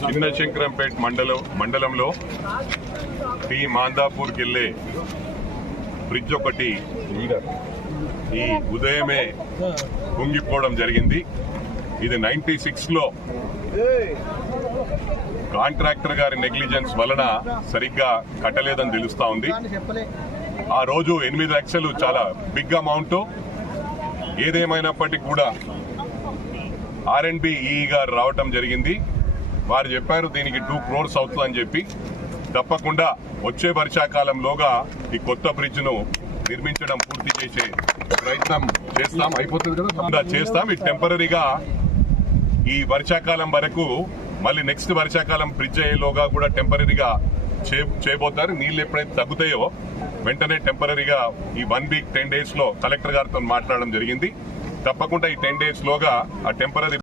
చిన్నశంకరంపేట మండలంలో టీ మాందాపూర్కి వెళ్లే బ్రిడ్జ్ ఒకటి ఈ ఉదయమే కుంగిపోవడం జరిగింది. ఇది 96లో కాంట్రాక్టర్ గారి నెగ్లిజెన్స్ వలన సరిగ్గా కట్టలేదని తెలుస్తా ఉంది. ఆ రోజు 8 లక్షలు చాలా బిగ్ అమౌంట్. ఏదేమైనప్పటికీ కూడా R&B గారు రావటం జరిగింది. వారు చెప్పారు దీనికి 2 crores అవుతుందని చెప్పి. తప్పకుండా వచ్చే వర్షాకాలంలోగా ఈ కొత్త బ్రిడ్జ్ ను నిర్మించడం పూర్తి చేసే ప్రయత్నం చేస్తాం. అయిపోతుంది కదా చేస్తాం. ఇది టెంపరీగా ఈ వర్షాకాలం వరకు, మళ్ళీ నెక్స్ట్ వర్షాకాలం బ్రిడ్జ్ అయ్యేలోగా కూడా టెంపరీగా చేయబోతారు. నీళ్లు ఎప్పుడైతే తగ్గుతాయో వెంటనే టెంపరీగా ఈ 1 week 10 days లో కలెక్టర్ గారితో మాట్లాడడం జరిగింది. తప్పకుండా ఈ 10 days లోగా ఆ టెంపరీ